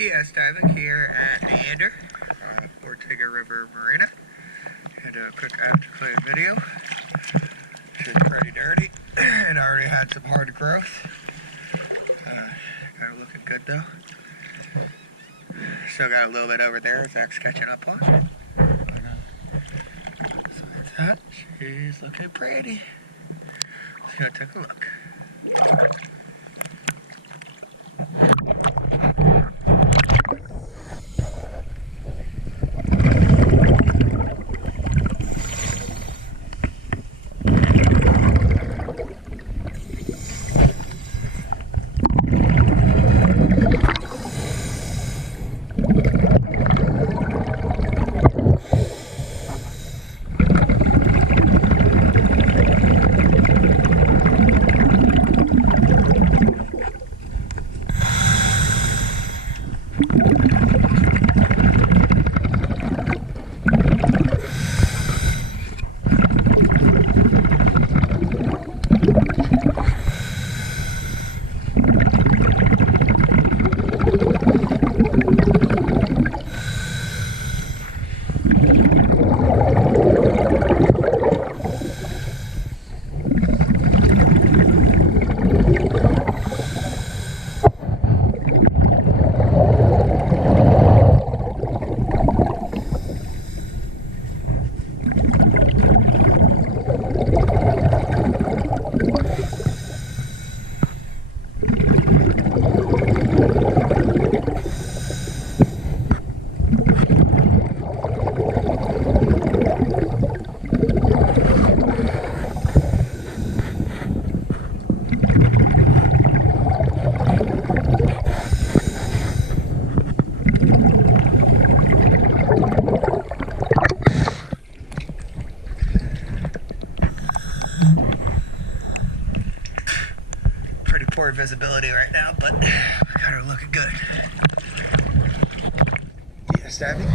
GS diving here at Meander, Ortega River Marina. Gonna do a quick after-clean video. It's pretty dirty. It already had some hard growth. Got it looking good though. Still got a little bit over there Zach's catching up on. So that's that. She's looking pretty. Let's go take a look. Pretty poor visibility right now, but we got her looking good. Yes, diving.